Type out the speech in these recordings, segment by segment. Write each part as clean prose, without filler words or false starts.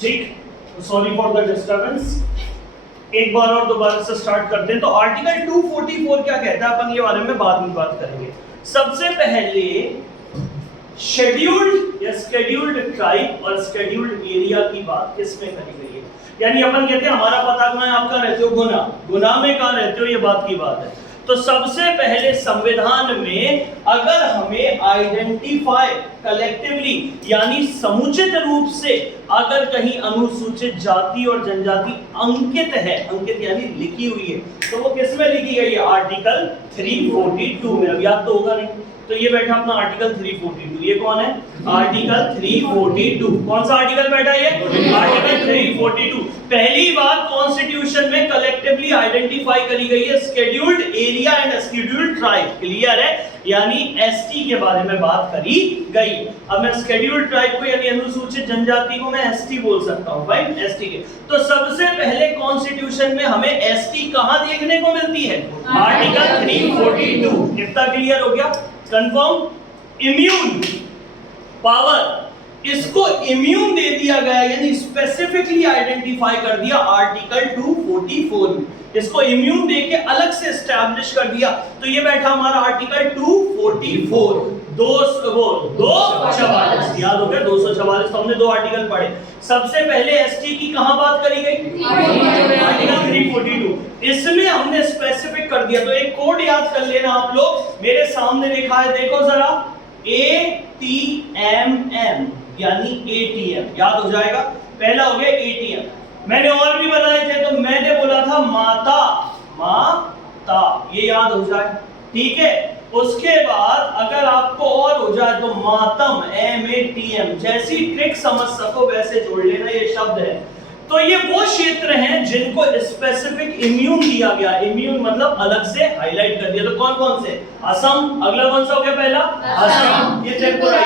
ठीक, sorry for the disturbance. एक बार और दोबारा से स्टार्ट करते हैं। तो आर्टिकल 244 क्या कहता है, अपन ये बारे में बाद में बात करेंगे। सबसे पहले शेड्यूल्ड या स्केड्यूल्ड ट्राइब और स्केड्यूल्ड एरिया की बात किसमें करी गई है? यानी अपन कहते हैं हमारा पता कहाँ है, आप कहाँ रहते हो, गुना, गुना में कहाँ रहते हो, ये बात की बात है। तो सबसे पहले संविधान में अगर हमें आइडेंटिफाई कलेक्टिवली यानी समुचित रूप से अगर कहीं अनुसूचित जाति और जनजाति अंकित है, अंकित यानी लिखी हुई है, तो वो किस में लिखी गई है? आर्टिकल 342 में। अब याद तो होगा नहीं, तो ये बैठा अपना आर्टिकल 342। ये कौन है? आर्टिकल 342। कौन सा आर्टिकल बैठा ये? आर्टिकल 342। पहली बात कॉन्स्टिट्यूशन में कलेक्टिवली आइडेंटिफाई करी गई है scheduled area and scheduled tribe. Clear है? यानी एसटी के बारे में बात करी गई। अब मैं स्केड्यूल्ड ट्राइब को यानी अनुसूचित जनजाति को मैं एसटी बोल सकता हूं, भाई एसटी के। तो सबसे पहले कॉन्स्टिट्यूशन में हमें एसटी कहां देखने को मिलती है? आर्टिकल 342। कितना क्लियर हो गया? कंफर्म? इम्यून पावर, इसको इम्यून दे दिया गया यानी स्पेसिफिकली आइडेंटिफाई कर दिया आर्टिकल 244 में। इसको इम्यून देके अलग से एस्टैब्लिश कर दिया। तो ये बैठा हमारा आर्टिकल 244। 244 याद हो गया? 244। तो हमने दो आर्टिकल पढ़े। सबसे पहले एसटी की कहां बात करी गई? आर्टिकल 342। इसमें हमने स्पेसिफिक कर दिया। तो एक कोड याद कर लेना आप लोग, मेरे सामने लिखा है, देखो जरा, ATMM यानी ATM। याद हो जाएगा? पहला हो गया ATM। मैंने और भी बनाए थे, तो मैंने बोला था माता, माता, ये याद हो जाए, ठीक है। उसके बाद अगर आपको और हो जाए तो मातम, MATM। जैसी ट्रिक समझ सको वैसे जोड़ लेना, ये शब्द है। तो ये वो क्षेत्र हैं जिनको स्पेसिफिक इम्यून दिया गया। इम्यून मतलब अलग से हाईलाइट कर दिया। तो कौन कौन से? असम। अगला कौन सा हो गया? पहला असम। ये त्रिपुरा,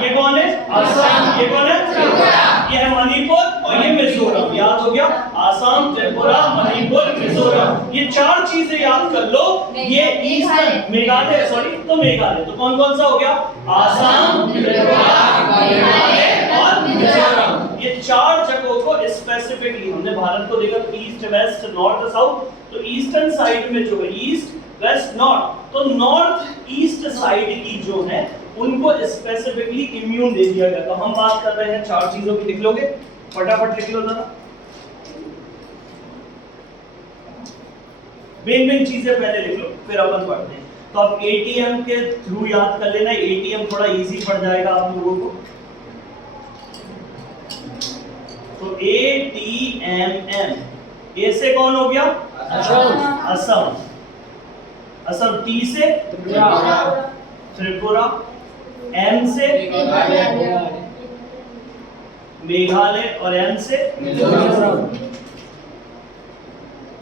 ये कौन है? असम। ये कौन है? त्रिपुरा। ये है मणिपुर और ये मिजोरम। याद हो गया? असम, त्रिपुरा, मणिपुर, मिजोरम। ये चार चीजें याद कर लो। ये ईस्टर्न मेघालय, सॉरी, तो मेघालय। तो कौन कौन सा हो गया? असम, त्रिपुरा, मेघालय और मिजोरम। ये चार जगहों को स्पेसिफिकली हमने भारत को देखा, ईस्ट, वेस्ट, नॉर्थ, साउथ। तो ईस्टर्न साइड में जो है ईस्ट, वेस्ट, नॉर्थ, तो नॉर्थ ईस्ट साइड की जो है उनको स्पेसिफिकली इम्यून दे दिया गया। तो हम बात कर रहे हैं चार चीजों की। लिख लोगे? फटाफट लिख लो जरा। मेन चीजें पहले लिख लो, फिर अपन पढ़ते हैं। तो आप एटीएम के थ्रू याद कर लेना। एटीएम थोड़ा इजी पड़ जाएगा आप लोगों को। तो ATMM, ए से कौन हो गया? असम। असम। टी से त्रिपुरा। M से मेघालय और M से मिजोरम।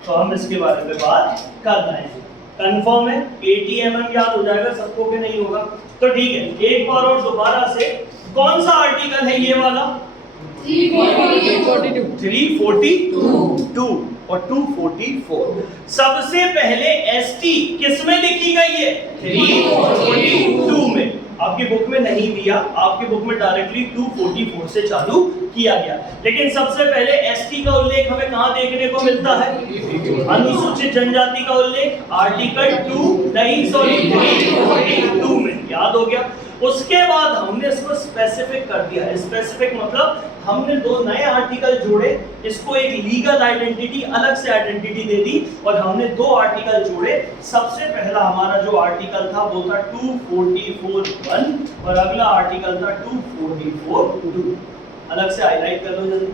तो हम इसके बारे में बात कर रहे हैं। कंफर्म है? ATMM याद हो जाएगा सबको के नहीं होगा? तो ठीक है, एक बार और दोबारा से, कौन सा आर्टिकल है ये वाला? 342 और 244। सबसे पहले एसटी किस में लिखी गई है? 342 में। आपकी बुक में नहीं दिया, आपकी बुक में डायरेक्टली 244 से चालू किया गया। लेकिन सबसे पहले एसटी का उल्लेख हमें कहां देखने को मिलता है? अनुसूचित जनजाति का उल्लेख आर्टिकल 342 में। याद हो गया? उसके बाद हमने इसको स्पेसिफिक कर दिया। स्पेसिफिक मतलब हमने दो नए आर्टिकल जोड़े, इसको एक लीगल आइडेंटिटी, अलग से आइडेंटिटी दे दी, और हमने दो आर्टिकल जोड़े। सबसे पहला हमारा जो आर्टिकल था वो था 244(1) और अगला आर्टिकल था 244(2). अलग से हाईलाइट कर लो जल्दी।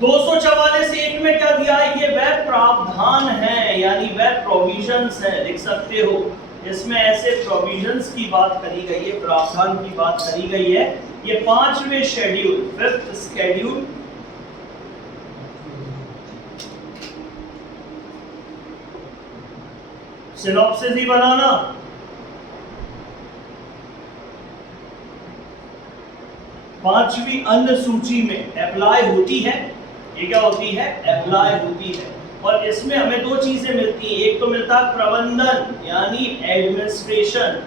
दो 244(1) में क्या दिया है? ये वह प्रावधान है यानी वह प्रोविजंस है, लिख सकते हो। इसमें ऐसे प्रोविजंस की बात करी गई है, प्रावधान की बात करी गई है। ये 5वें शेड्यूल, 5th शेड्यूल, सिनॉप्सिस ही बनाना। पांचवी अनुसूची में अप्लाई होती है। ये क्या होती है? अप्लाई होती है। और इसमें हमें दो चीजें मिलती हैं, एक तो मिलता है प्रबंधन यानी एडमिनिस्ट्रेशन,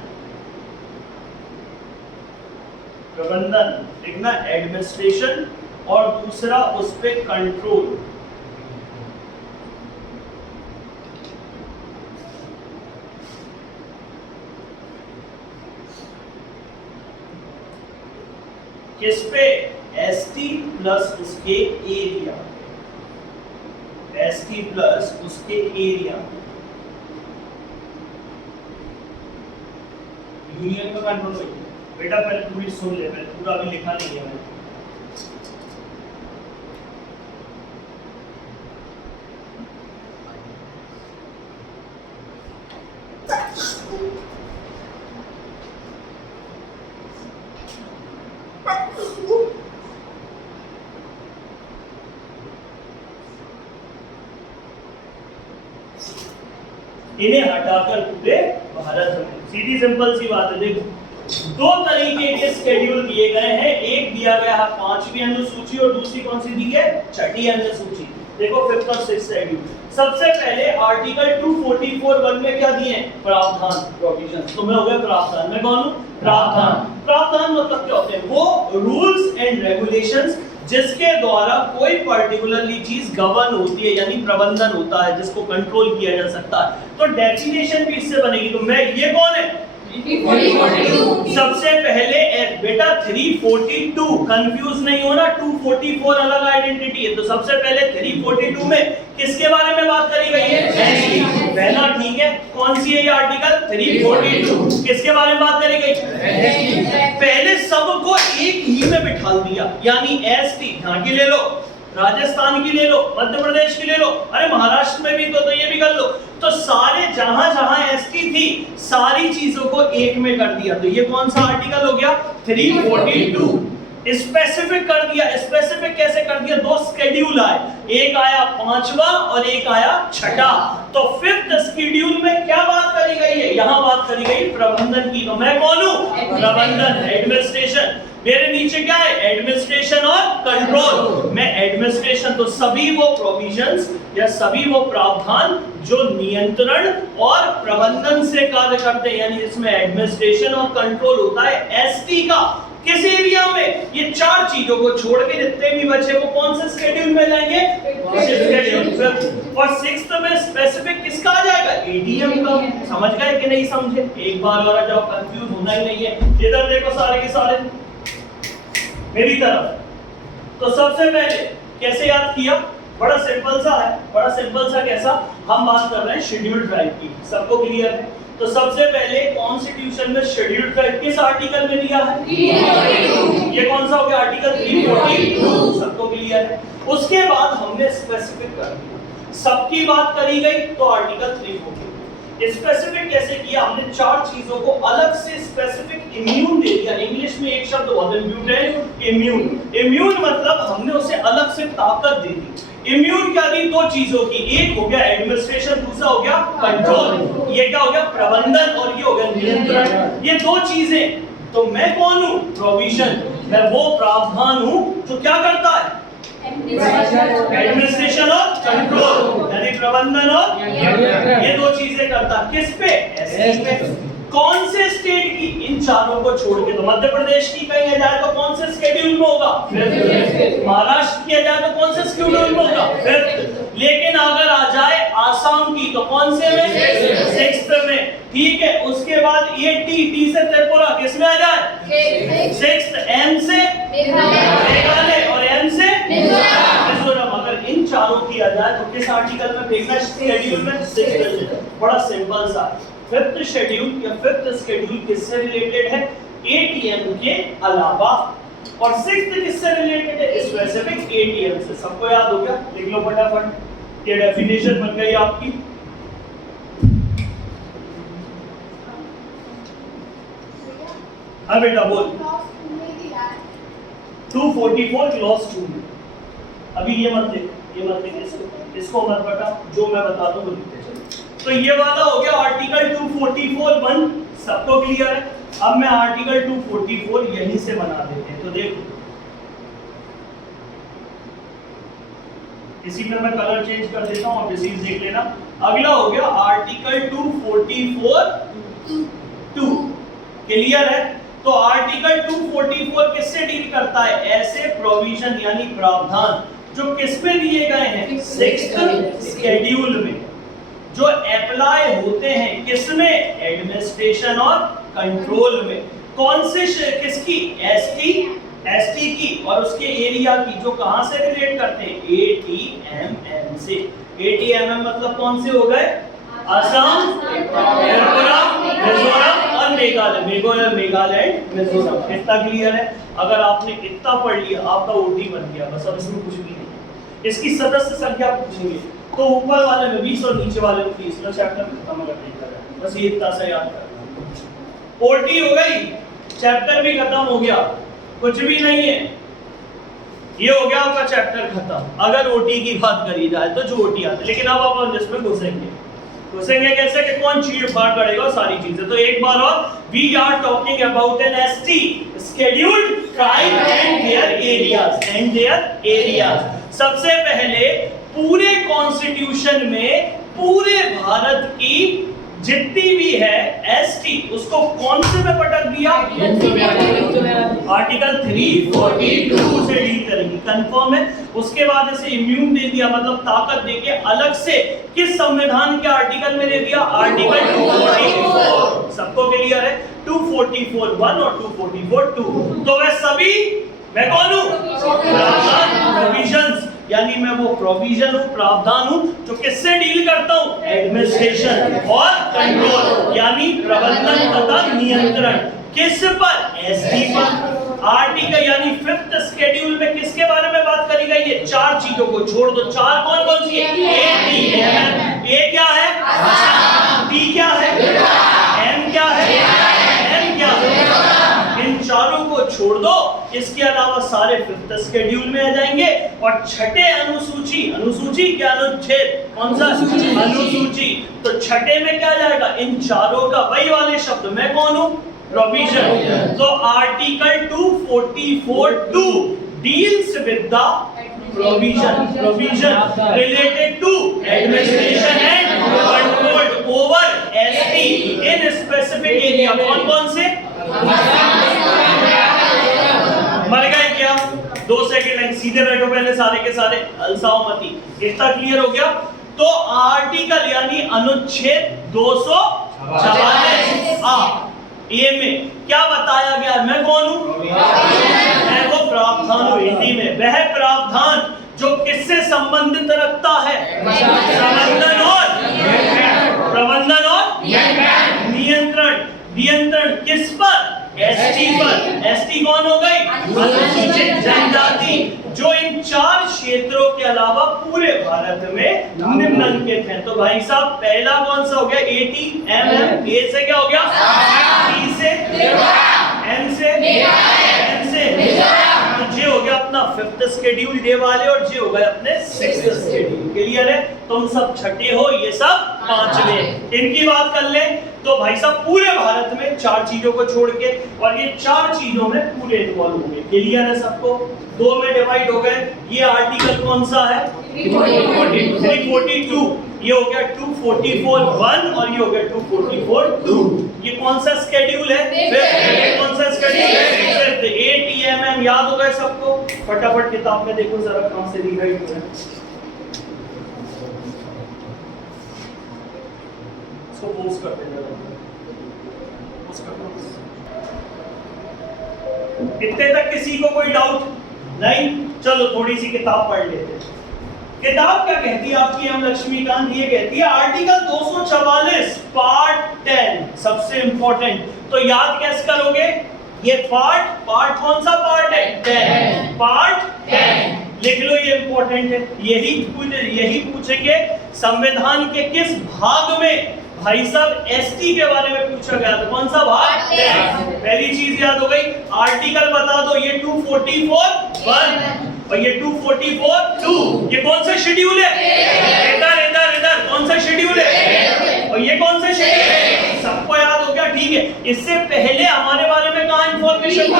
प्रबंधन लिखना एडमिनिस्ट्रेशन, और दूसरा उस पे कंट्रोल। किस पे? एसटी प्लस उसके एरिया, एसटी प्लस उसके एरिया। यूनियन का कंट्रोल होगी बेटा, पहले पूरी सुन ले, पहले पूरा अभी लिखा नहीं है मैंने। इन्हें हटाकर पूरे भारत में, सीधी सिंपल सी बात है। देखो दो तरीके के स्केड्यूल दिए गए हैं, एक दिया गया है 5वीं अनुसूची और दूसरी कौन सी दी है? 6ठी अनुसूची। देखो 5th और 6th शेड्यूल। सबसे पहले आर्टिकल 244(1) में क्या दिए हैं? प्रावधान, प्रोविजंस। तो मैं हो गया प्रावधान, मैं कौन हूं? प्रावधान। प्रावधान मतलब क्या होते हैं? वो रूल्स एंड रेगुलेशंस जिसके द्वारा कोई पर्टिकुलरली चीज गवर्न होती है, यानी प्रबंधन होता है, जिसको कंट्रोल किया जा सकता है। तो डेफिनेशन भी इससे बनेगी। तो मैं, ये कौन है? 342। सबसे पहले बेटा 342, कंफ्यूज नहीं होना, 244 अलग आइडेंटिटी है। तो सबसे पहले 342 में किसके बारे में बात करी गई है? एसटी। पहला ठीक है, कौन सी है ये आर्टिकल? 342। किसके बारे में बात करी गई? पहले सबको एक ही में बिठा दिया, यानी एसटी। यहाँ की ले लो, राजस्थान की ले लो, मध्य प्रदेश की ले लो, अरे महाराष्ट्र में भी तो ये भी कर लो। तो सारे जहां जहां एसटी थी सारी चीजों को एक में कर दिया। तो ये कौन सा आर्टिकल हो गया? 342। स्पेसिफिक कर दिया। स्पेसिफिक कैसे कर दिया? दो स्केड्यूल आए, एक आया 5वां और एक आया 6ठा। तो 5th शेड्यूल में क्या बात करी गई है? यहाँ बात करी गई प्रबंधन की। तो मैं कौन हूँ? प्रबंधन, एडमिनिस्ट्रेशन। मेरे नीचे क्या है? एडमिनिस्ट्रेशन और कंट्रोल। मैं एडमिनिस्ट्रेशन, तो सभी वो प्रोविजंस या सभी वो प्रावधान जो नियंत्रण और प्रबंधन से कार्य करते हैं, यानी इसमें एडमिनिस्ट्रेशन और कंट्रोल होता है एसटी का। किस एरिया में? ये चार चीजों को छोड़ के जितने भी बचे वो कौन से शेड्यूल में जाएंगे? और 6th में स्पेसिफिक किसका आ जाएगा? एडीएम का। समझ गए कि नहीं समझे? एक बार और जाओ, कंफ्यूज होना ही नहीं है। इधर देखो सारे के सारे मेरी तरफ। तो सबसे पहले कैसे याद किया? बड़ा सिंपल सा है, बड़ा सिंपल सा। कैसा? हम बात कर रहे हैं शेड्यूल ट्राइब की, सबको क्लियर है? तो सबसे पहले कॉन्स्टिट्यूशन में शेड्यूल ट्राइब किस आर्टिकल में दिया है? 342। ये कौन सा हो गया? आर्टिकल 342। सबको क्लियर है? उसके बाद हमने स्पेसिफिक कर दिया, सबकी बात करी गई तो आर्टिकल 342। स्पेसिफिक कैसे किया? हमने चार चीजों को अलग से स्पेसिफिक इम्यून दे दिया। इंग्लिश में एक शब्द बहुत इंपॉर्टेंट, इम्यून। इम्यून मतलब हमने उसे अलग से ताकत दे दी। इम्यून क्या दी? दो चीजों की, एक हो गया एडमिनिस्ट्रेशन, दूसरा हो गया कंट्रोल। ये क्या हो गया? प्रबंधन, और ये हो गया नियंत्रण। ये दो चीजें। तो मैं कौन हूं? प्रोविजन। मैं वो प्रावधान हूं जो क्या करता है? एडमिनिस्ट्रेशन और कंट्रोल, यानी प्रबंधन और ये दो चीजें करता। किस पे? एसटी पे। कौन से स्टेट की? इन चारों को छोड़ के। तो मध्य प्रदेश की कहीं जाए तो कौन से शेड्यूल में होगा? 5th। महाराष्ट्र की जाए तो कौन से शेड्यूल में होगा? 5th। लेकिन अगर आ जाए आसाम की तो कौन से में? 6th में। ठीक है, उसके बाद ये टी से त्रिपुरा किसमें आ जाए? 6th। एम से मेघालय और एम से मिजोरम। अगर इन चारों की आ जाए तो किस आर्टिकल में देखना? शेड्यूल में 6th। बड़ा सिंपल सा। 5th शेड्यूल या 5th शेड्यूल किससे रिलेटेड है? एटीएम के अलावा। और 6th किससे रिलेटेड है? स्पेसिफिक एटीएम से। सबको याद हो गया? लिख लो फटाफट, ये डेफिनेशन बन गई आपकी। हाँ बेटा बोल। 244 क्लॉज 2 में। अभी ये मत लिख, ये मत लिख, इसको मत बता, जो मैं बता दूं वो लिखते चलो। तो ये वाला हो गया आर्टिकल 244(1). सबको क्लियर है? अब मैं आर्टिकल 244 यहीं से बना देते हैं। तो देखो इसी में मैं कलर चेंज कर देता हूँ, आप डिसीज देख लेना। अगला हो गया आर्टिकल 244(2). क्लियर है? तो आर्टिकल 244 किससे डील करता है? ऐसे प्रोविजन यानी प्रावधान जो किस पे दिए गए हैं? 6th शेड्यूल में, जो अप्लाई होते हैं किसमें? एडमिनिस्ट्रेशन और कंट्रोल में। कौन से किसकी? एसटी की और उसके एरिया की, जो कहां से रिलेट करते हैं? ATMM से। ATMM मतलब कौन से हो गए? असम, त्रिपुरा, मिजोरम और मेघालय। मेघालय एंड मिजोरम। इतना क्लियर है? अगर आपने इतना पढ़ लिया आपका ओटी बन गया, बस अब इसमें कुछ भी नहीं। इसकी सदस्य संख्या पूछेंगे तो ऊपर वाले में 20 और नीचे वाले में 30। तो चैप्टर खत्म कर देगा, बस ये इतना सा याद करना। ओटी हो गई, चैप्टर भी खत्म हो गया, कुछ भी नहीं है, ये हो गया आपका चैप्टर खत्म। अगर ओटी की बात करी जाए तो जो ओटी आते, लेकिन अब अपन इसमें घुसेंगे कैसे कि कौन चीड़ फाड़ करेगा सारी चीजें। तो एक बार और, we are talking about an ST scheduled tribe and their areas. सबसे पहले पूरे कॉन्स्टिट्यूशन में पूरे भारत की जितनी भी है एसटी, उसको कौन से में पटक दिया? आर्टिकल 342 से डील करेंगे, कंफर्म है। उसके बाद इसे इम्यून दे दिया, मतलब ताकत देके अलग से किस संविधान के आर्टिकल में दे दिया? आर्टिकल 244। सबको क्लियर है? 244(1) और 244(2). तो वह सभी, मैं कौन हूं? प्रोविजंस, यानी मैं वो प्रोविजन हूं, प्रावधान हूं जो किससे डील करता हूं? एडमिनिस्ट्रेशन और कंट्रोल, यानी प्रबंधन तथा नियंत्रण। किस पर? एसटी पर। आर्टिकल यानी 5th शेड्यूल में किसके बारे में बात करी गई है? 4 चीजों को छोड़ दो। 4 कौन सी है? ATMM। ए क्या है? टी क्या है? एम क्या है? एम क्या है? इन चारों को छोड़ दो, इसके अलावा सारे 5th शेड्यूल में आ जाएंगे। और छठे अनुसूची क्या? अनुच्छेद। कौन सा? अनुसूची। तो छठे में क्या जाएगा? इन चारों का वही वाले शब्द, मैं कौन हूं? प्रोविजन। तो article 244(2) deals with the provision related to administration and control over ST in specific area। कौन से? मर गए क्या? 2 सेकंड सीधे बैठो, पहले सारे के सारे अलसाओ मती। इतना क्लियर हो गया? तो आर्टिकल यानी अनुच्छेद 244 ए में क्या बताया गया? मैं कौन हूं? मैं वो प्रावधान हूं हिंदी में, वह प्रावधान जो किससे संबंधित रखता है? प्रबंधन और नियंत्रण। किस पर? एसटी पर। एसटी कौन हो गई? अनुसूचित जनजाति, जो इन 4 क्षेत्रों के अलावा पूरे भारत में निम्नलिखित हैं। तो भाई साहब पहला कौन सा हो गया? ATMM। ए से क्या हो गया? टी से, एम से, एन से, तो जे हो गया अपना 5th शेड्यूल डे वाले, और जे हो गए अपने 6th शेड्यूल। क्लियर है? तुम सब छठे हो, ये सब 5वें। इनकी बात कर ले तो भाई साहब पूरे भारत में 4 चीजों को छोड़ के, और ये 4 चीजों में पूरे इन्वॉल्व हो गए। क्लियर है सबको? 2 में डिवाइड हो गए। ये आर्टिकल कौन सा है? 342। ये हो गया 244(1) और ये हो गया 244(2). ये कौन सा शेड्यूल है? 5th। कौन सा शेड्यूल है? 5th। ATMM याद हो गए सबको? फटाफट किताब में देखो जरा कहां से रिवाइड हो रहा है। इसको पोस्ट कर देना। इतने तक किसी को कोई डाउट नहीं? चलो थोड़ी सी किताब पढ़ लेते हैं। किताब क्या कहती है आपकी? हम लक्ष्मीकांत ये कहती है आर्टिकल 244 पार्ट 10 सबसे इंपॉर्टेंट। तो याद कैसे करोगे? ये पार्ट कौन सा पार्ट है? 10। पार्ट 10 लिख लो, ये इंपॉर्टेंट है। यही पूछेंगे संविधान के किस भाग में भाई साहब एसटी के बारे में पूछा गया था। कौन सा भाग? 10। पहली चीज याद हो गई। आर्टिकल बता दो। ये 244(1) और ये 244(2). ये कौन सा शेड्यूल है? इधर कौन सा शेड्यूल है? और ये कौन सा शेड्यूल है? सबको याद हो गया? ठीक है। इससे पहले हमारे बारे में कहां इंफॉर्मेशन थी?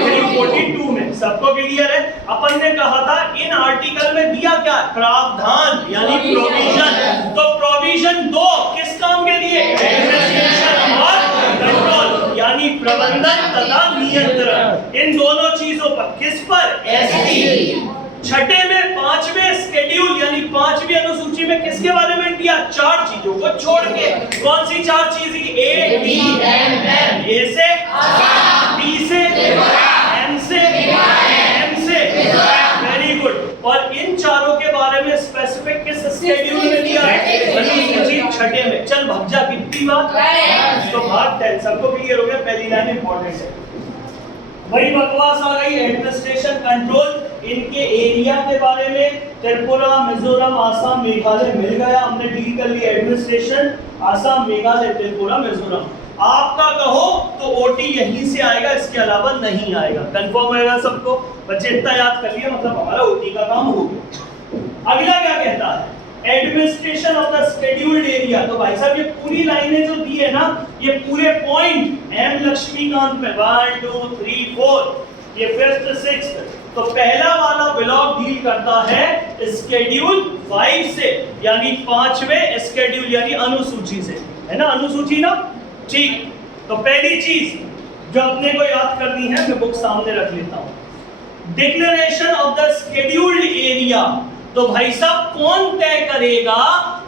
342 में। सबको क्लियर है? अपन ने कहा था इन आर्टिकल में दिया क्या? प्रावधान यानी प्रोविजन। तो प्रोविजन दो किस काम के लिए? एडमिनिस्ट्रेशन और कंट्रोल यानी प्रबंधन तथा नियंत्रण। इन दोनों चीजों पर किस पर? एसटी। छठे में पांचवें स्केड्यूल यानी पांचवी अनुसूची में किसके बारे में दिया? चार चीजों को छोड़ के। कौन सी चार चीजें? A D M N. A से बी से एम से एम से। Very good. और इन चारों के बारे में स्पेसिफिक किस स्केड्यूल में दिया है? अनुसूची छठे में। चल भाग जा, कितनी बात? तो भाग 10। सबको क्लियर हो गया? पहली लाइन इंपॉर्टेंट है। वही बकवास आ गई एडमिनिस्ट्रेशन कंट्रोल। इनके एरिया के बारे में त्रिपुरा, मिजोरम, आसाम, मेघालय मिल गया, हमने डील कर ली एडमिनिस्ट्रेशन आसाम, मेघालय, त्रिपुरा, मिजोरम। आपका कहो तो ओटी यहीं से आएगा, इसके अलावा नहीं आएगा। कंफर्म होगा सबको? बच्चे इतना याद कर लिया मतलब हमारा ओटी का काम हो गया। अगला क्या कहता है? Administration of the scheduled area. तो भाई साहब ये पूरी लाइनें जो दी है ना, ये पूरे पॉइंट एम लक्ष्मीकांत में 1 2 3 4 ये 5th 6th। तो पहला वाला ब्लॉक डील करता है स्केड्यूल 5 से यानी पांचवें स्केड्यूल यानी अनुसूची से, है ना? अनुसूची ना, ठीक। तो पहली चीज जो अपने को याद करनी है, मैं बुक सामने रख लेता हूं। Declaration of the scheduled area. तो भाई साहब कौन तय करेगा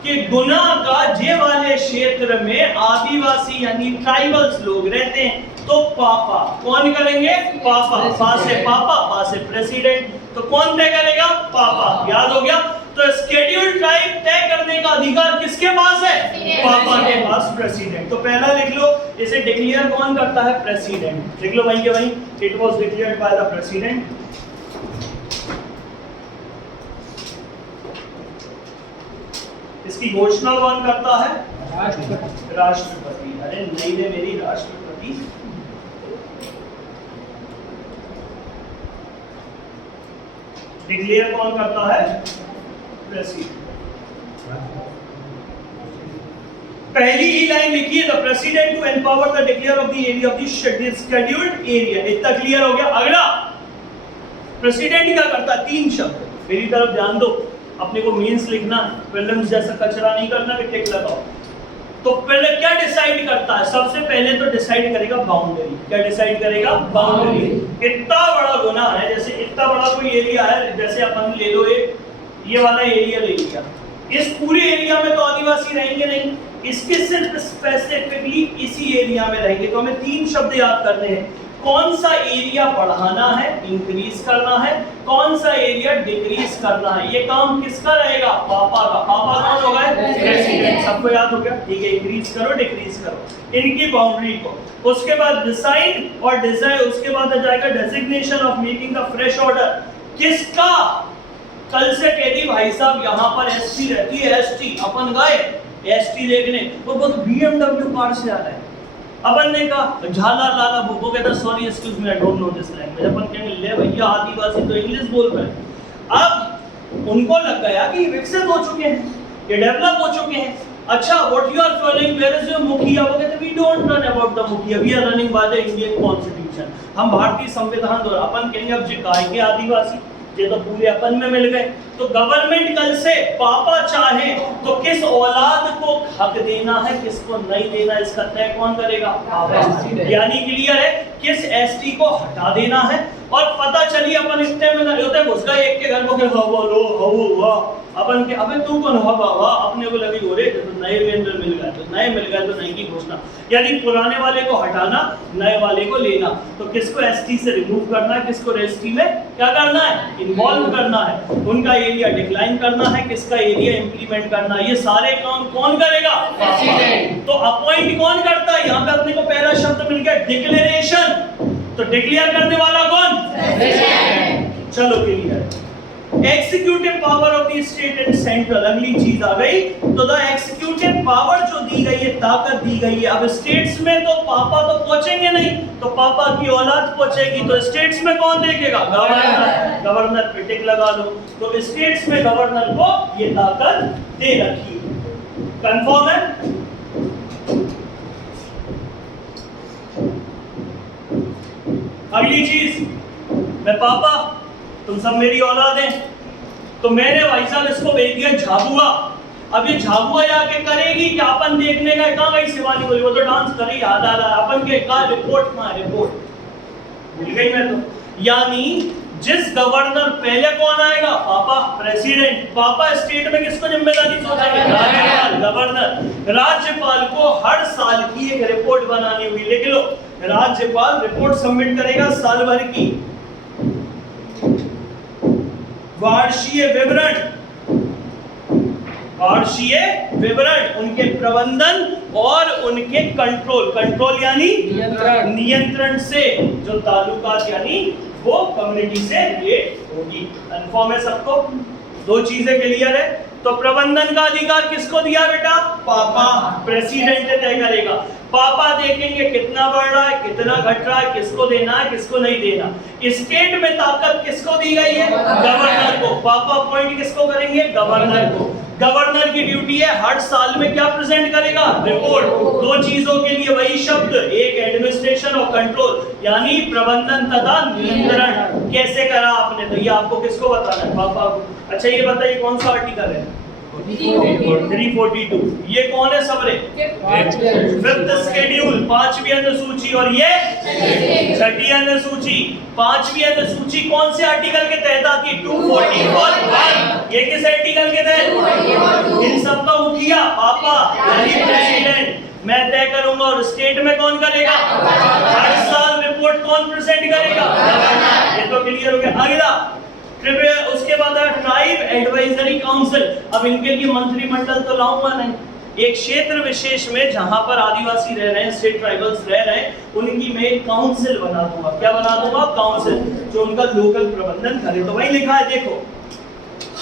कि गुना का जे वाले क्षेत्र में आदिवासी यानी ट्राइबल्स लोग रहते हैं? तो पापा। कौन करेंगे? पापा। पा से पापा, पा से प्रेसिडेंट। तो कौन तय करेगा? पापा। याद हो गया? तो शेड्यूल्ड ट्राइब तय करने का अधिकार किसके पास है? पापा के पास, प्रेसिडेंट। तो पहला लिख लो, इसे डिक्लेयर कौन करता है? प्रेसिडेंट। लिख लो वहीं के वहीं, it was declared by the president. इसकी घोषणा कौन करता है? राष्ट्रपति। अरे नहीं रे मेरी राष्ट्रपति। डिक्लेयर कौन करता है? प्रेसिडेंट। पहली ही लाइन लिखी है, the president to empower the declare of the area of the scheduled area. इतना क्लियर हो गया? अगला प्रेसिडेंट क्या करता है? 3 शब्द मेरी तरफ ध्यान दो। अपने को मीन्स लिखना है, प्रीलिम्स जैसा कचरा नहीं करना कि टिक लगाओ। तो पहले क्या डिसाइड करता है? सबसे पहले तो डिसाइड करेगा बाउंड्री। क्या डिसाइड करेगा? बाउंड्री। इतना बड़ा गुना है, जैसे इतना बड़ा कोई एरिया है, जैसे अपन ले लो एक ये वाला एरिया ले लिया, इस पूरे एरिया में तो आदिवासी रहेंगे नहीं, इसके सिर्फ स्पेसिफिकली इसी एरिया में रहेंगे। तो हमें 3 शब्द याद करने हैं। कौन सा एरिया बढ़ाना है, इंक्रीज करना है, कौन सा एरिया डिक्रीज करना है। ये काम किसका रहेगा? पापा का। पापा कौन होगा? प्रेसिडेंट। सबको याद हो गया? ठीक है, इंक्रीज करो डिक्रीज करो इनकी बाउंड्री को। उसके बाद डिसाइड और डिजाइन, उसके बाद आ जाएगा designation of making the fresh order. किसका? कल से कह दी भाई साहब यहाँ पर एसटी रहती है, एसटी। अपन गए एसटी देखने, वो बहुत BMW कार से आ रहा है। अपन ने कहा झाला लाला, वो कहता sorry excuse me I don't know this language. अपन कहेंगे ले भैया आदिवासी तो इंग्लिश बोल रहे हैं। अब उनको लग गया कि विकसित हो चुके हैं, ये डेवलप हो चुके हैं। अच्छा, what you are following, where is your mukhiya? वो कहते we don't run about the mukhiya, we are running by the Indian constitution. हम भारतीय संविधान द्वारा। अपन कहेंगे अब जी काय के आदिवासी, ये तो पूरे अपन में मिल गए। तो गवर्नमेंट कल से पापा चाहे तो किस औलाद को हक देना है, किसको नहीं देना, इसका तय कौन करेगा? यानी क्लियर है, किस एसटी को हटा देना है। और पता चली अपन इतने में नहीं होते, घुस गए एक के घर को, अपन के अबे तू कौन हो बाबा, अपने को लगी हो रे तो नए वेंडर मिल गए, तो नए मिल गए तो नई की घोषणा। यानी पुराने वाले को हटाना, नए वाले को लेना। तो किसको एसटी से रिमूव करना है, किसको एसटी में क्या करना है? इन्वॉल्व करना है। उनका एरिया डिक्लाइन करना है, किसका एरिया इंप्लीमेंट करना है। ये सारे काम कौन करेगा? प्रेसिडेंट। तो अपॉइंट कौन करता है? यहाँ पे अपने को पहला शब्द मिल गया डिक्लेरेशन। तो डिक्लेयर करने वाला कौन? प्रेसिडेंट। चलो clear. Executive power of the state and central, अगली चीज आ गई। तो द एक्सिक्यूटिव पावर जो दी गई है, ताकत दी गई है। अब स्टेट्स में तो पापा तो पहुंचेंगे नहीं, तो पापा की औलाद पहुंचेगी। तो स्टेट्स में कौन देखेगा? गवर्नर। गवर्नर पे टिक लगा लो। तो स्टेट्स में गवर्नर को ये ताकत दे रखी। कंफर्म है? अगली चीज मैं पापा, तुम सब मेरी औलाद हैं। तो मैंने भाई साहब इसको भेज दिया झाबुआ। अब ये झाबुआ जाके करेगी क्या अपन देखने का, कहाँ गई शिवानी बोली, वो तो डांस कर रही, याद आ रहा अपन के कहा रिपोर्ट कहाँ, रिपोर्ट भूल गई मैं तो। यानी जिस गवर्नर पहले कौन आएगा, पापा प्रेसिडेंट, पापा स्टेट में किसको जिम्मेदारी सौंपेंगे, राज्यपाल गवर्नर। राज्यपाल को हर साल की एक रिपोर्ट बनानी होगी, लिख लो, राज्यपाल रिपोर्ट सबमिट करेगा साल भर की। वार्षिक विवरण, वार्षिक विवरण, उनके प्रबंधन और उनके कंट्रोल, कंट्रोल यानी नियंत्रण से जो ताल्लुकात यानी वो कम्युनिटी से रिलेट होगी। कंफर्म है सबको, दो चीजें क्लियर है। तो प्रबंधन का अधिकार किसको दिया बेटा, पापा, प्रेसिडेंट तय करेगा। पापा देखेंगे कितना बढ़ रहा है, कितना घट रहा है, किसको देना है, किसको नहीं देना। स्टेट में ताकत किसको दी गई है, गवर्नर को। पापा अपॉइंट किसको करेंगे, गवर्नर को। गवर्नर की ड्यूटी है हर साल में क्या प्रेजेंट करेगा, रिपोर्ट। दो चीजों के लिए वही शब्द, एक एडमिनिस्ट्रेशन और कंट्रोल, यानी प्रबंधन तथा नियंत्रण। कैसे करा आपने, तो ये आपको किसको बताना है, पापा को। अच्छा ये बताइए कौन सा आर्टिकल है, 342। ये कौन है सबरे, फिफ्थ शेड्यूल, पांचवी अनुसूची, और ये छठी अनुसूची। पांचवी अनुसूची कौन से आर्टिकल के तहत आती है, 244(1). ये किस आर्टिकल के तहत, इन सब का मुखिया पापा यानी प्रेसिडेंट। मैं तय करूंगा और स्टेट में कौन करेगा, हर साल रिपोर्ट कौन प्रेजेंट करेगा, ये तो क्लियर हो गया। अगला उसके बाद ट्राइब एडवाइजरी काउंसिल। अब इनके लिए मंत्रिमंडल तो लाऊंगा नहीं, एक क्षेत्र विशेष में जहां पर आदिवासी रह रहे हैं, स्टेट ट्राइबल्स रह रहे हैं, उनकी मैं एक काउंसिल बना दूंगा। क्या बना दूंगा, काउंसिल, जो उनका लोकल प्रबंधन करे। तो वही लिखा है, देखो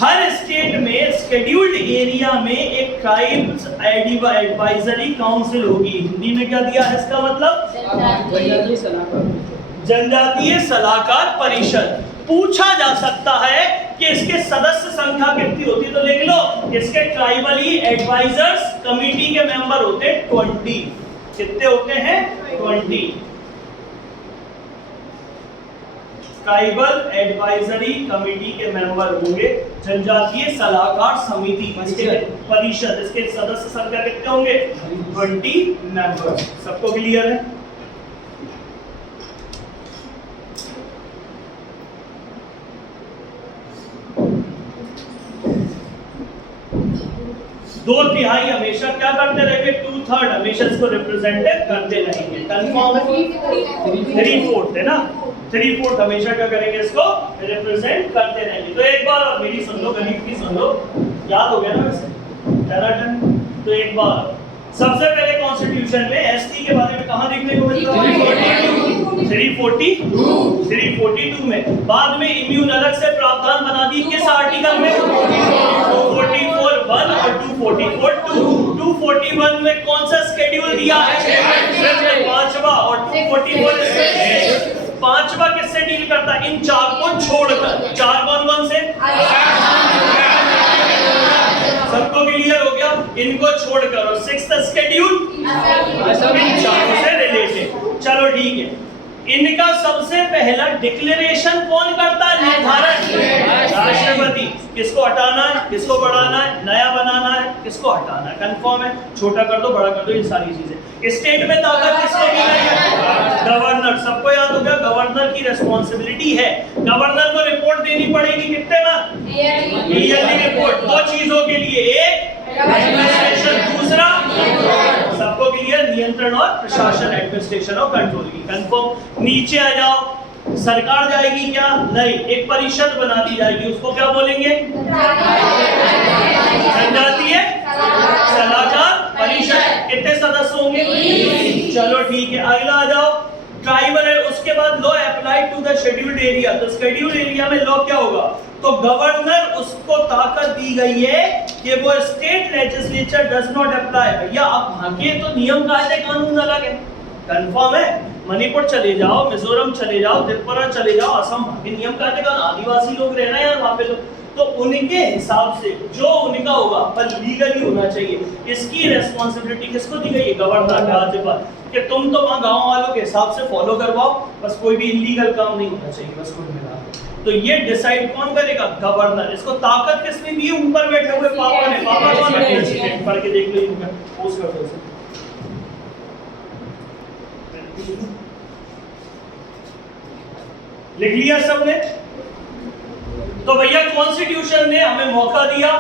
हर स्टेट में शेड्यूल्ड एरिया में एक ट्राइब्स एडवाइजरी काउंसिल होगी। हिंदी में क्या दिया है इसका मतलब, जनजातीय सलाहकार परिषद। पूछा जा सकता है कि इसके सदस्य संख्या कितनी होती है, तो लिख लो इसके ट्राइबली एडवाइजर्स कमेटी के मेंबर होते हैं 20। कितने होते हैं, 20। ट्राइबल एडवाइजरी कमेटी के मेंबर होंगे। जनजातीय सलाहकार समिति इसके परिषद, इसके सदस्य संख्या कितने होंगे, 20 मेंबर। सबको क्लियर है। दो तिहाई हमेशा क्या करते रहेंगे, 2/3 हमेशा इसको रिप्रेजेंट करते रहेंगे। कंफर्म है, 3/4 है ना, 3/4 हमेशा क्या करेंगे, इसको रिप्रेजेंट करते रहेंगे। तो एक बार और मेरी सुन लो, गणित की सुन लो, याद हो गया ना वैसे टनाटन। तो एक बार सबसे पहले कॉन्स्टिट्यूशन में एसटी के बारे में कहां देखने को मिलता है, 342 में। बाद में इम्यून अलग से प्रावधान बना दी, किस आर्टिकल में, 244(1) और 244(2). 241 में कौन सा शेड्यूल दिया है, पांचवा, और 244 पांचवा किससे डील करता है, इन चार को छोड़कर। चार कौन कौन से, सबको क्लियर हो गया, इनको छोड़कर। और 6th शेड्यूल इन चारों से रिलेटेड। चलो ठीक है, इनका सबसे पहला डिक्लेरेशन कौन करता है, निर्धारण, राष्ट्रपति। किसको हटाना है, किसको बढ़ाना है, नया बनाना है, किसको हटाना है। कंफर्म है, छोटा कर दो, बड़ा कर दो, ये सारी चीजें। स्टेट में ताकत किसको दी गई है, गवर्नर। सबको याद हो गया, गवर्नर की रिस्पॉन्सिबिलिटी है, गवर्नर को रिपोर्ट देनी पड़ेगी कितने में, ईयरली रिपोर्ट। दो चीजों के लिए, एक एडमिनिस्ट्रेशन, दूसरा सबको क्लियर, नियंत्रण और प्रशासन, एडमिनिस्ट्रेशन और कंट्रोल की। कंफर्म। नीचे आ जाओ, सरकार जाएगी क्या, नहीं, एक परिषद बना दी जाएगी, उसको क्या बोलेंगे, जनजातीय सलाहकार परिषद। कितने सदस्य होंगे, चलो ठीक है। अगला आ जाओ, ट्राइबल है, उसके बाद law applied to the scheduled area. तो शेड्यूल्ड एरिया में लॉ क्या होगा, तो गवर्नर उसको ताकत दी गई है कि वो state legislature does not apply. भैया आप वहां के तो नियम कायदे कानून अलग है, कंफर्म है। मणिपुर चले जाओ, मिजोरम चले जाओ, त्रिपुरा चले जाओ, असम के नियम कायदे कानून, आदिवासी लोग रहना है यार वहां पे, तो तो उनके हिसाब से जो उनका होगा पर लीगली होना चाहिए, इसकी रेस्पॉन्सिबिलिटी किसको दी गई है? गवर्नर, राज्यपाल, कि तुम तो वहां गांव वालों के हिसाब से फॉलो करवाओ, बस कोई भी इलीगल काम नहीं होना चाहिए, बस कुल मिला। तो ये डिसाइड कौन करेगा? गवर्नर। इसको ताकत किसने दी है? ऊपर बैठे हुए पापा ने। पापा कौन है? प्रेसिडेंट। पढ़ के देख लो इनका, पोस्ट कर दो। लिख लिया सबने? तो भैया कॉन्स्टिट्यूशन ने हमें मौका दिया,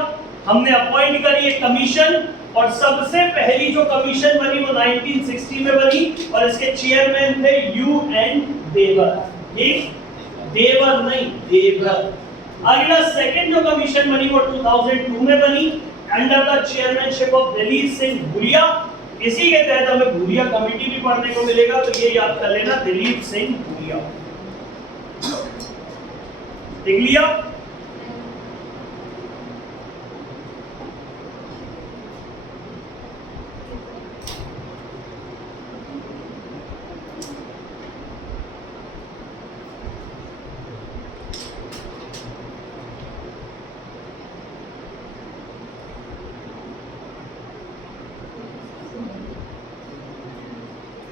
हमने अपॉइंट करी एक कमीशन, और सबसे पहली जो कमीशन बनी वो 1960 में बनी, और इसके चेयरमैन थे UN देवर। ठीक, देवर नहीं, देवर। अगला सेकंड जो कमीशन बनी वो 2002 में बनी, under the chairmanship of Dilip Singh Bhuria. इसी के तहत हमें भूरिया कमेटी भी पढ़ने को मिलेगा, तो ये याद कर लेना, दिलीप सिंह भूरिया। देख लिया?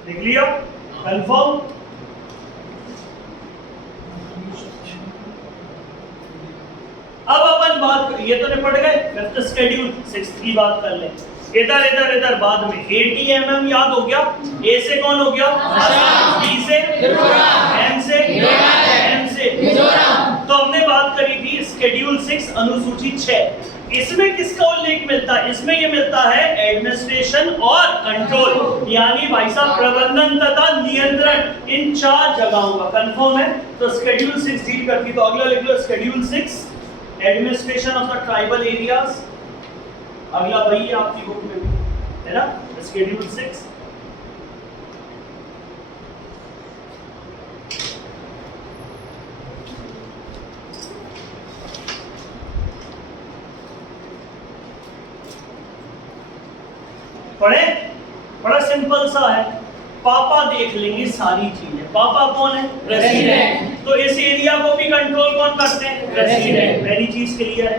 देख लिया? कंफर्म? अब अपन बात, ये तो निपट गए, फिफ्थ शेड्यूल, सिक्स्थ की बात कर ले। इधर इधर इधर बाद में ATMM याद हो गया? A से कौन हो गया? B से M से M से। तो हमने बात करी थी शेड्यूल 6 अनुसूची 6, इसमें किसका उल्लेख मिलता है? इसमें ये मिलता है एडमिनिस्ट्रेशन और कंट्रोल, यानी भाई साहब प्रबंधन तथा नियंत्रण, इन 4 जगहों का। कंफर्म है? तो शेड्यूल 6 डील करती, तो अगला लिख लो schedule 6 administration of the tribal areas. अगला वही है आपकी बुक में भी, है ना, शेड्यूल 6। पढ़े? बड़ा सिंपल सा है, पापा देख लेंगे सारी चीजें। पापा कौन है? प्रेसिडेंट। तो इस एरिया को भी कंट्रोल कौन करते हैं? प्रेसिडेंट। पहली चीज क्लियर है।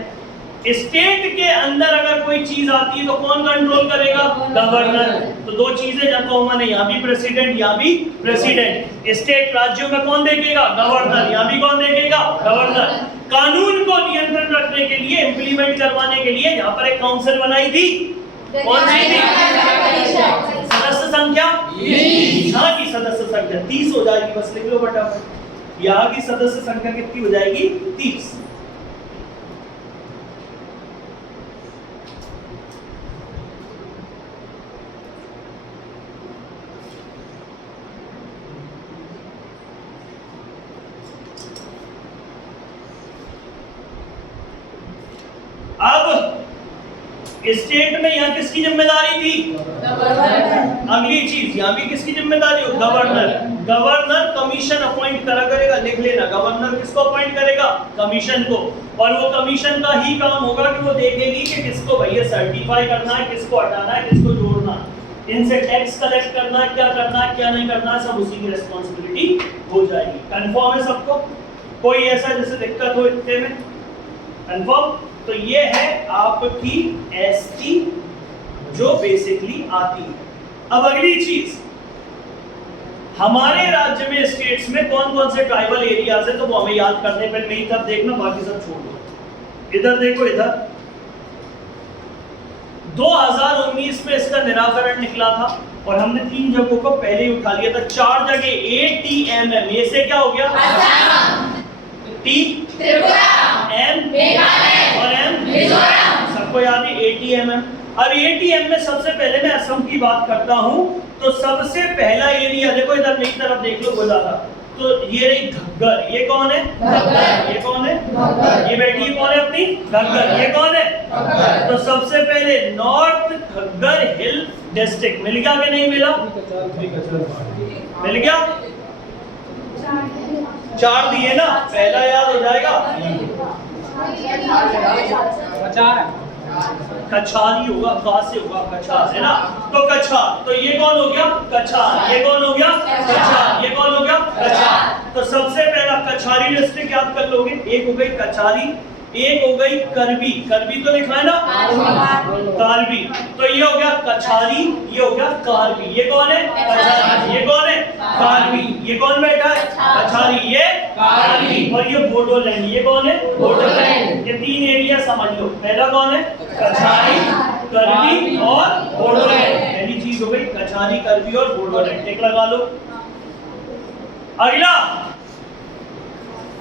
स्टेट के अंदर अगर कोई चीज आती है तो कौन कंट्रोल करेगा? गवर्नर। तो दो चीजें जब कॉमन है, यहाँ भी प्रेसिडेंट, यहाँ भी प्रेसिडेंट। स्टेट राज्यों में कौन देखेगा? गवर्नर। यहाँ भी कौन देखेगा? गवर्नर। कानून को नियंत्रण रखने के लिए, इंप्लीमेंट करवाने के लिए यहाँ पर एक काउंसिल बनाई थी, कौन सी थी? सदस्य संख्या 20। यहाँ की सदस्य संख्या 30 हो जाएगी, बस लिख लो फटाफट। यहाँ की सदस्य संख्या कितनी हो जाएगी? 30। अब स्टेट में यहाँ किसकी जिम्मेदारी थी? अगली चीज, यहाँ भी किसकी जिम्मेदारी हो? गवर्नर। गवर्नर कमीशन अपॉइंट करा करेगा, लिख लेना। गवर्नर किसको अपॉइंट करेगा? कमीशन को। और वो कमीशन का ही काम होगा कि वो देखेगी कि किसको भैया सर्टिफाई करना है, किसको हटाना है, किसको जोड़ना है, इनसे टैक्स कलेक्ट करना है, क्या करना है, क्या नहीं करना है, सब उसी की रिस्पॉन्सिबिलिटी हो जाएगी। कंफर्म है सबको? कोई ऐसा जैसे दिक्कत हो इतने में? कंफर्म? तो ये है आपकी एसटी जो बेसिकली आती है। अब अगली चीज, हमारे राज्य में, स्टेट्स में कौन कौन से ट्राइबल एरियाज है, तो वो हमें याद करने पर मेरी तरफ देखना, बाकी सब छोड़ दो। इधर देखो, इधर 2019 में इसका निराकरण निकला था और हमने 3 जगहों को पहले ही उठा लिया था। 4 जगह ATMM, ये से क्या हो गया? T त्रिपुरा, M मेघालय और M मिजोरम। सबको याद है ATMM। अब ATM में सबसे पहले मैं असम की बात करता हूं, तो सबसे पहला एरिया देखो, इधर मेरी तरफ देख लो बोला था, तो ये रही घग्गर। ये कौन है? घग्गर। ये कौन है? घग्गर। ये बैठी कौन है अपनी? घग्गर। ये कौन है? घग्गर। तो सबसे पहले नॉर्थ घग्गर हिल डिस्ट्रिक्ट मिल गया कि नहीं मिला? मिल गया? 4 दिए ना, पहला याद हो जाएगा। कछारी होगा, कहाँ से होगा? कछार, है ना? तो कछार, तो ये कौन हो गया? कछार। ये कौन हो गया? कछार। ये कौन हो गया? कछार। तो सबसे पहला कछारी डिस्ट्रिक्ट याद कर लोगे, एक हो गई कछारी, एक हो गई करबी, करबी तो लिखा है ना, कार्बी। तो ये हो गया कछारी, ये हो गया कार्बी। ये कौन है? कछारी। ये कौन है? कार्बी। ये कौन बैठा है? कछारी। ये कार्बी। और ये बोडोलैंड। ये कौन है? बोडोलैंड। ये तीन एरिया समझ लो। पहला कौन है? कछारी, करबी और बोडोलैंड। पहली चीज हो गई कछारी, करबी और बोडोलैंड। टिक लगा लो। अगला,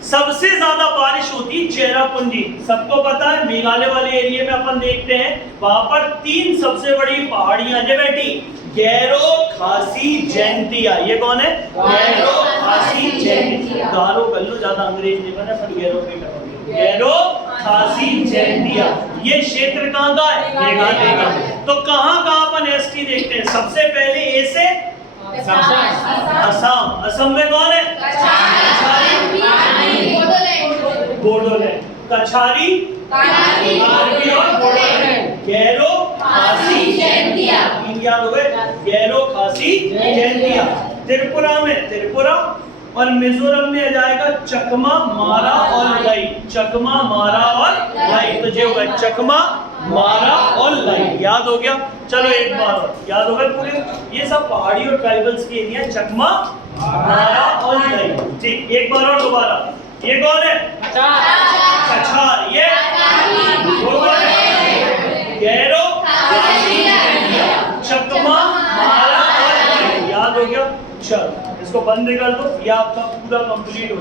सबसे ज्यादा बारिश होती चेरापूंजी। सबको पता है मेघालय वाले एरिया में अपन देखते हैं वहां पर तीन सबसे बड़ी पहाड़ियां जो बैठी, गैरो, खासी, जैंतिया। ये कौन है? गैरो, खासी, जैंतिया। गारो गल्लो, ज्यादा अंग्रेज नहीं बना, पर गैरो पे करोगे। गैरो, खासी, जैंतिया। ये क्षेत्र कहां का है? मेघालय का। तो कहां कहां अपन एसटी देखते हैं? सबसे पहले ए से असम। असम में कौन है? बोडोलैंड। कछारी, कार्बी और बोडोलैंड। गैरो, खासी, जैंतिया। तीन याद हो गए? गैरो, खासी, जैंतिया। त्रिपुरा में त्रिपुरा और मिजोरम में आ जाएगा चकमा, मारा और लाई। चकमा, मारा और लाई। तो जो होगा चकमा, मारा और लाई। याद हो गया? चलो एक बार और याद हो गए पूरे। ये सब पहाड़ी और ट्राइबल्स के एरिया, चकमा, मारा और लाई। ठीक, एक बार और दोबारा। ये कौन है? कछार। ये गैरो, चकमा, मारा और लाई। याद हो गया? चलो इसको बंद कर दो, ये आपका पूरा कंप्लीट हो जाएगा।